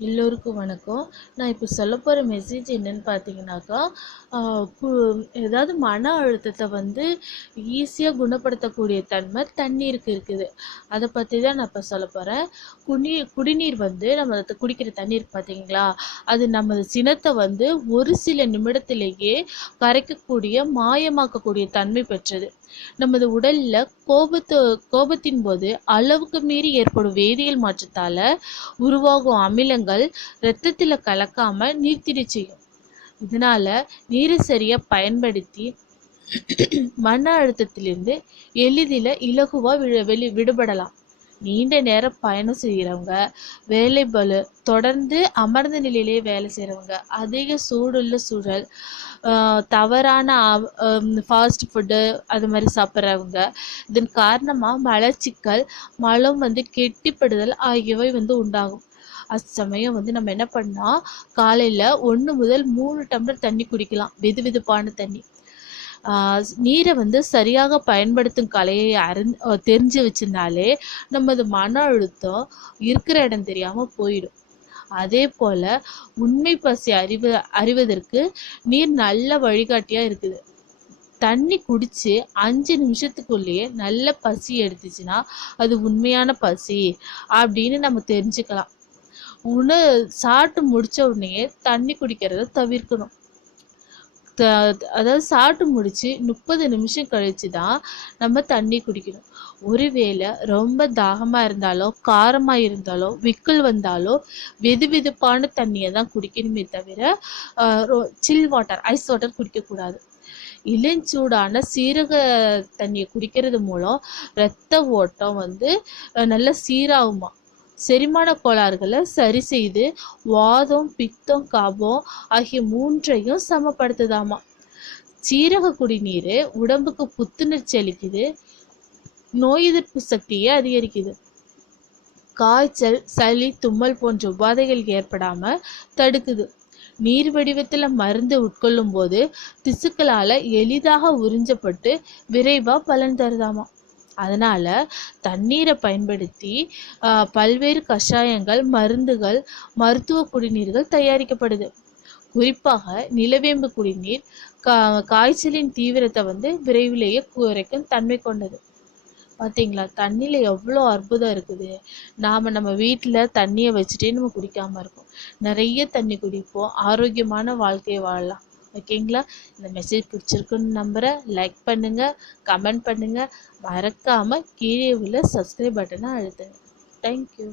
எல்லோருக்கும் வணக்கம். நான் இப்போ சொல்ல போகிற மெசேஜ் என்னன்னு பார்த்தீங்கன்னாக்கா கு- ஏதாவது மன அழுத்தத்தை வந்து ஈஸியாக குணப்படுத்தக்கூடிய தன்மை தண்ணீருக்கு இருக்குது. அதை பற்றி தான் நான் இப்போ சொல்ல போகிறேன் குடி குடிநீர் வந்து நம்ம அதை குடிக்கிற தண்ணீர் பார்த்தீங்களா அது நமது சினத்தை வந்து ஒரு சில நிமிடத்திலேயே கரைக்கக்கூடிய மாயமாக்கக்கூடிய தன்மை பெற்றது. நமது உடல்ல கோபத்து கோபத்தின் போது அளவுக்கு மீறி ஏற்படும் வேதியியல் மாற்றத்தால உருவாகும் அமிலங்கள் இரத்தத்துல கலக்காம நீர்த்திட செய்யும். இதனால நீரை சரியா பயன்படுத்தி மன அழுத்தத்திலிருந்து எளிதில இலகுவா விழ வெளி விடுபடலாம். நீண்ட நேரம் பயணம் செய்கிறவங்க வேலை பளு தொடர்ந்து அமர்ந்த நிலையிலேயே வேலை செய்கிறவங்க அதிக சூடுள்ள சூழல் தவறான ஃபாஸ்ட் ஃபுட்டு அது மாதிரி சாப்பிட்றவங்க இதன் காரணமாக மலச்சிக்கல் மலம் வந்து கெட்டிப்படுதல் ஆகியவை வந்து உண்டாகும். அச்சமயம் வந்து நம்ம என்ன பண்ணால் காலையில் ஒன்று முதல் மூணு டம்ளர் தண்ணி குடிக்கலாம் வெது வெதுப்பான தண்ணி. நீரை வந்து சரியாக பயன்படுத்தும் கலையை அறிந் தெரிஞ்சு வச்சிருந்தாலே நமது மன அழுத்தம் இருக்கிற இடம் தெரியாமல் போயிடும். அதே போல் உண்மை பசி அறிவு அறிவதற்கு நீர் நல்ல வழிகாட்டியாக இருக்குது. தண்ணி குடிச்சு அஞ்சு நிமிஷத்துக்குள்ளேயே நல்ல பசி எடுத்துச்சுன்னா அது உண்மையான பசி அப்படின்னு நம்ம தெரிஞ்சுக்கலாம். உண சாப்பிட்டு முடிச்ச உடனே தண்ணி குடிக்கிறத தவிர்க்கணும். அதாவது சாப்பிட்டு முடித்து முப்பது நிமிஷம் கழித்து தான் நம்ம தண்ணி குடிக்கணும். ஒருவேளை ரொம்ப தாகமாக இருந்தாலோ காரமாக இருந்தாலோ விக்கல் வந்தாலோ வெது வெதுப்பான தண்ணியை தான் குடிக்கணுமே தவிர சில் வாட்டர் ஐஸ் வாட்டர் குடிக்கக்கூடாது. இளஞ்சூடான சீரக தண்ணியை குடிக்கிறது மூலம் இரத்த ஓட்டம் வந்து நல்லா நல்ல சீராகுமா? செரிமான கோளாறுகளை சரி செய்து வாதம் பித்தம் கபம் ஆகிய மூன்றையும் சமப்படுத்துதாமா? சீரக குடிநீர் உடம்புக்கு புத்துணர்ச்சி அளிக்குது நோய் எதிர்ப்பு சக்தியை அதிகரிக்குது. காய்ச்சல் சளி தும்மல் போன்ற உபாதைகள் ஏற்படாம தடுக்குது. நீர் வடிவத்தில் மருந்து உட்கொள்ளும் போது திசுக்களால் எளிதாக உறிஞ்சப்பட்டு விரைவாக பலன் தருதாமா? அதனால் தண்ணீரை பயன்படுத்தி பல்வேறு கஷாயங்கள் மருந்துகள் மருத்துவ குடிநீர்கள் தயாரிக்கப்படுது. குறிப்பாக நிலவேம்பு குடிநீர் கா காய்ச்சலின் தீவிரத்தை வந்து விரைவிலேயே குறைக்கும் தன்மை கொண்டது. பார்த்தீங்களா தண்ணியில் எவ்வளோ அற்புதம் இருக்குது. நாம் நம்ம வீட்டில் தண்ணியை வச்சுட்டே நம்ம குடிக்காமல் இருக்கோம் நிறைய தண்ணி குடிப்போம். ஆரோக்கியமான வாழ்க்கையை வாழலாம். ஓகேங்களா? இந்த மெசேஜ் பிடிச்சிருக்குன்னு நம்புகிறேன் லைக் பண்ணுங்கள் கமெண்ட் பண்ணுங்கள் மறக்காமல் கீழே உள்ள சப்ஸ்கிரைப் பட்டனை அழுத்துங்க. தேங்க்யூ